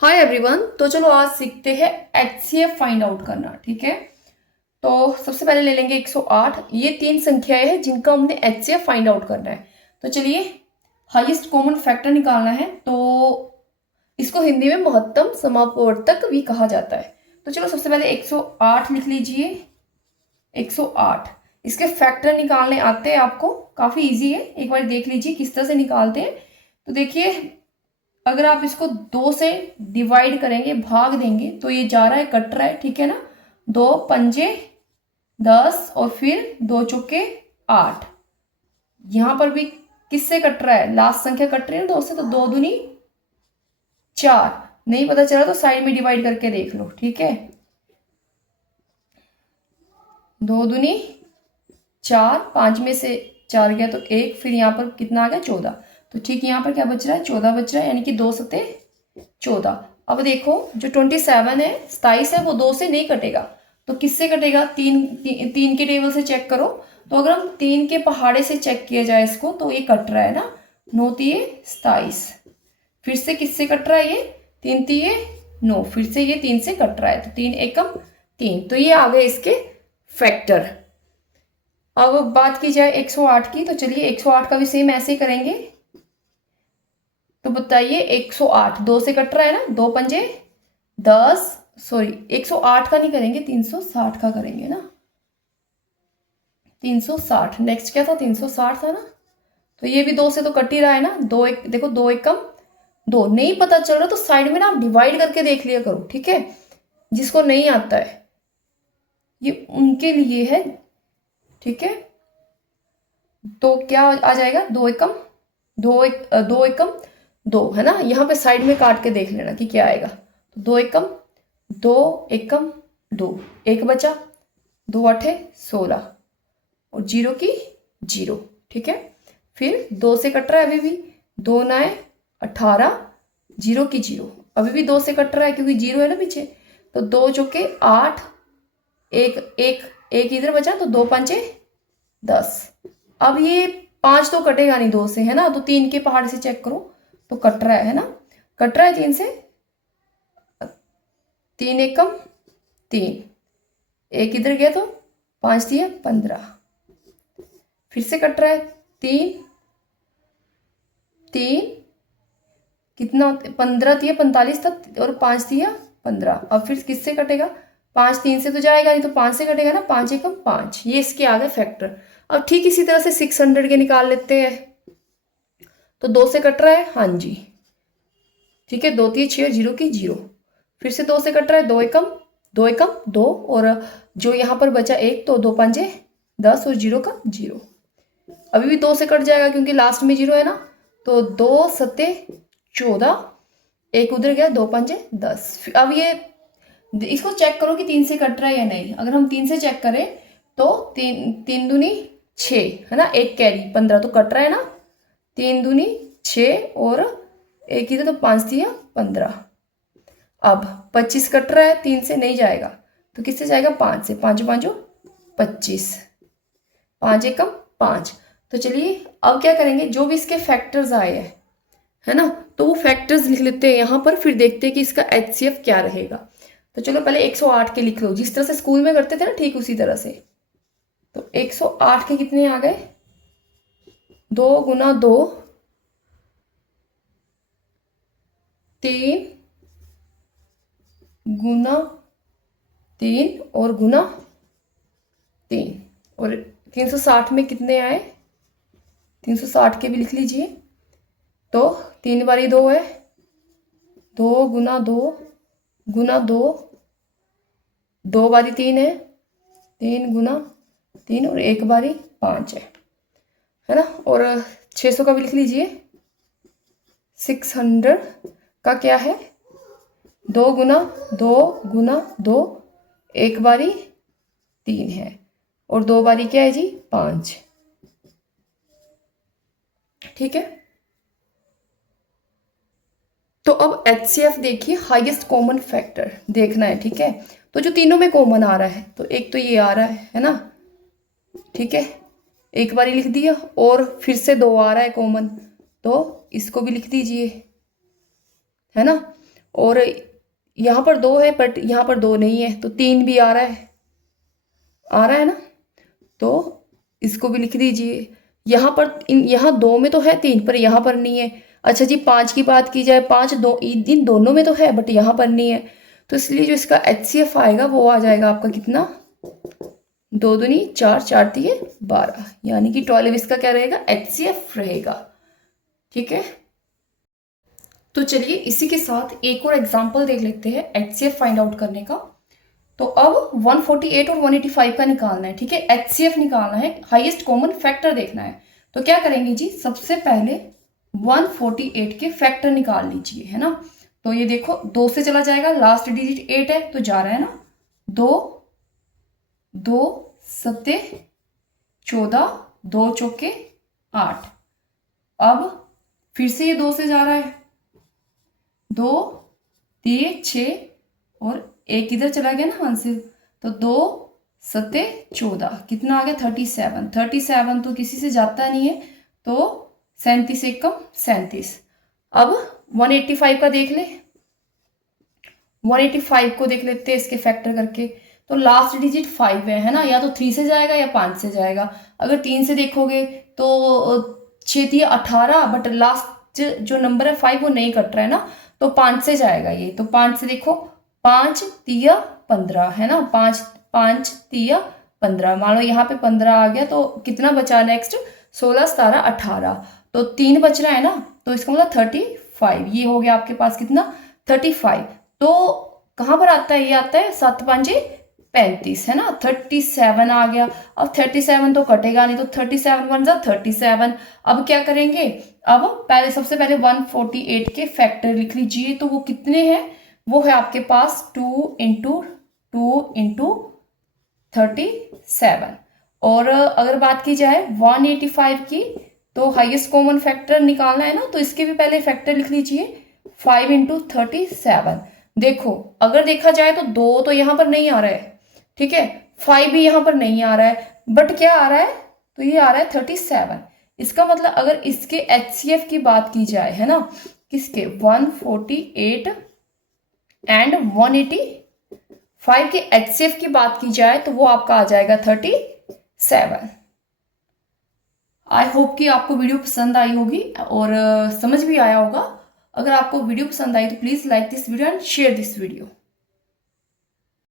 Hi everyone. तो चलो आज सीखते हैं एचसीएफ फाइंड आउट करना। ठीक है, तो सबसे पहले ले लेंगे 108। ये तीन संख्याएं हैं जिनका हमने एचसीएफ फाइंड आउट करना है। तो चलिए, हाईएस्ट कॉमन फैक्टर निकालना है। तो इसको हिंदी में महत्तम समापवर्तक भी कहा जाता है। तो चलो सबसे पहले 108 लिख लीजिए। 108 इसके फैक्टर निकालने आते हैं आपको, काफी इजी है। एक बार देख लीजिए किस तरह से निकालते हैं। तो देखिए, अगर आप इसको दो से डिवाइड करेंगे, भाग देंगे, तो ये जा रहा है, कट रहा है। ठीक है ना, 2 पंजे 10 और फिर 2 चौके 8। यहां पर भी किससे कट रहा है? लास्ट संख्या कट रही है 2 से, तो 2 दूनी 4। नहीं पता चला तो साइड में डिवाइड करके देख लो। ठीक है, 2 दूनी 4, 5 में से 4 गया तो 1, फिर यहाँ पर कितना आ गया? 14। तो ठीक यहाँ पर क्या बच रहा है? 14 बच रहा है, यानी कि 2 सत्ते 14। अब देखो, जो 27 है, 27 है, वो 2 से नहीं कटेगा। तो किससे कटेगा? तीन के टेबल से चेक करो। तो अगर हम 3 के पहाड़े से चेक किया जाए इसको, तो ये कट रहा है ना, 9 तिये 27। फिर से किससे कट रहा है? ये 3 तिये 9, फिर से ये 3 से कट रहा है, तो 3 एकम 3। तो ये आ गए इसके फैक्टर। अब बात की जाए 108 की, तो चलिए 108 का भी सेम ऐसे ही करेंगे। तो बताइए, 108 2 से कट रहा है ना, 2 पंजे 10, सॉरी 108 का नहीं करेंगे, 360 का करेंगे ना। 360 नेक्स्ट क्या था? 360 था ना। तो ये भी 2 से तो कट ही रहा है ना। दो एक देखो, 2 एकम 2। नहीं पता चल रहा तो साइड में ना आप डिवाइड करके देख लिया करो। ठीक है, जिसको नहीं आता है ये उनके लिए है। ठीक है, तो क्या आ जाएगा? 2 एकम 2 है ना। यहाँ पे साइड में काट के देख लेना कि क्या आएगा। तो 2 एकम 2 एक बचा, 2 8 16 और 0 की 0। ठीक है, फिर 2 से कट रहा है अभी भी, 2 9 18, 0 की 0। अभी भी 2 से कट रहा है क्योंकि 0 है ना पीछे। तो 2 चौके 8, एक एक एक इधर बचा, तो 2 पंजे 10। अब ये 5 तो कटेगा नहीं 2 से, है ना। तो 3 के पहाड़ से चेक करो, तो कट रहा है ना, कट रहा है 3 से। 3 एकम 3, एक इधर गया तो 5 तिये 15। फिर से कट रहा है 3 3, कितना? 15 तिये 45 तक, और 5 तिये 15। अब फिर किससे कटेगा? 5 3 से तो जाएगा नहीं, तो 5 से कटेगा ना। 5 एकम 5, ये इसके आ गए फैक्टर। अब ठीक इसी तरह से 600 के निकाल लेते हैं। तो 2 से कट रहा है, हाँ जी, ठीक है, 2 तिये 6 और 0 की 0। फिर से 2 से कट रहा है, 2 एकम 2 और जो यहाँ पर बचा 1, तो 2 पंजे 10 और 0 का 0। अभी भी 2 से कट जाएगा क्योंकि लास्ट में 0 है ना। तो 2 सत्ते 14, एक उधर गया, 2 पंजे 10। अब ये इसको चेक करो कि 3 से कट रहा है या नहीं। अगर हम 3 से चेक करें तो 3 3 दूनी 6 है ना, एक कैरी 15, तो कट रहा है ना। 3 दूनी 6 और एक इधर, तो 5 तिये 15। अब 25 कट रहा है, 3 से नहीं जाएगा, तो किससे जाएगा? 5 से। 5 5 25, 5 एकम 5। तो चलिए अब क्या करेंगे, जो भी इसके फैक्टर्स आए हैं, है ना, तो वो फैक्टर्स लिख लेते हैं यहाँ पर, फिर देखते हैं कि इसका एचसीएफ क्या रहेगा। तो चलो पहले 108 के लिख लो, जिस तरह से स्कूल में करते थे ना, ठीक उसी तरह से। तो 108 के कितने आ गए? 2 गुना 2 3 गुना 3 और गुना 3। और 360 में कितने आए? 360 के भी लिख लीजिए। तो 3 बारी 2 है, 2 गुना 2 2 बारी 3 है, 3 गुना 3 और 1 बारी 5 है ना। और 600 का भी लिख लीजिए। 600 का क्या है? 2 गुना 2 1 बारी 3 है, और 2 बारी क्या है जी? 5। ठीक है, तो अब एचसीएफ देखिए, हाईएस्ट कॉमन फैक्टर देखना है। ठीक है, तो जो तीनों में कॉमन आ रहा है, तो एक तो ये आ रहा है ना। ठीक है, एक बारी लिख दिया, और फिर से 2 आ रहा है कॉमन, तो इसको भी लिख दीजिए, है ना। और यहाँ पर 2 है बट यहाँ पर 2 नहीं है, तो 3 भी आ रहा है ना, तो इसको भी लिख दीजिए। यहाँ पर यहाँ 2 में तो है 3, पर यहाँ पर नहीं है। अच्छा जी, 5 की बात की जाए, 5 इन दोनों में तो है बट यहाँ पर नहीं है, तो इसलिए जो इसका HCF आएगा वो आ जाएगा आपका कितना, 2 दूनी 4, 4 तिये 12, यानी कि 12 इसका क्या रहेगा, HCF रहेगा। ठीक है, तो चलिए इसी के साथ एक और एग्जाम्पल देख लेते हैं HCF फाइंड आउट करने का। तो अब 148 और 185 का निकालना है। ठीक है, HCF निकालना है, हाईएस्ट कॉमन फैक्टर देखना है। तो क्या करेंगे जी, सबसे पहले 148 के फैक्टर निकाल लीजिए, है ना। तो ये देखो 2 से चला जाएगा, लास्ट डिजिट 8 है तो जा रहा है ना, 2 2 सत्ते 14, 2 चौके 8। अब फिर से ये 2 से जा रहा है, 2 3 6 और 1 इधर चला गया ना आंसर, तो 2 सत्ते 14, कितना आ गया 37। 37 तो किसी से जाता नहीं है, तो 37 एक कम 37। अब 185 का देख ले, 185 को देख लेते हैं इसके फैक्टर करके। तो लास्ट डिजिट 5 है ना, या तो 3 से जाएगा या 5 से जाएगा। अगर 3 से देखोगे तो 6 3 18, बट लास्ट जो नंबर है 5 वो नहीं कट रहा है ना, तो 5 से जाएगा ये। तो 5 से देखो, 5 3 15 है ना, 5 5 3 15। मान लो यहाँ पे 15 आ गया, तो कितना बचा नेक्स्ट, 16 17 18, तो 3 बच रहा है ना, तो इसका मतलब 35। ये हो गया आपके पास कितना, 35। तो कहाँ पर आता है, ये आता है 7 5 35, है ना, 37 आ गया। अब 37 तो कटेगा नहीं, तो 37 बन जा 37। अब क्या करेंगे, अब पहले सबसे पहले 148 के फैक्टर लिख लीजिए। तो वो कितने हैं, वो है आपके पास 2 इंटू 2 इंटू 37। और अगर बात की जाए 185 की, तो हाईएस्ट कॉमन फैक्टर निकालना है ना, तो इसके भी पहले फैक्टर लिख लीजिए, 5 इंटू 37। देखो अगर देखा जाए तो 2 तो यहाँ पर नहीं आ रहा है, ठीक है, 5 भी यहाँ पर नहीं आ रहा है, बट क्या आ रहा है, तो ये आ रहा है 37। इसका मतलब अगर इसके HCF की बात की जाए, है ना, किसके 148 एंड 185 के HCF की बात की जाए, तो वो आपका आ जाएगा 37। आई होप कि आपको वीडियो पसंद आई होगी और समझ भी आया होगा। अगर आपको वीडियो पसंद आई तो please like this video and share this video.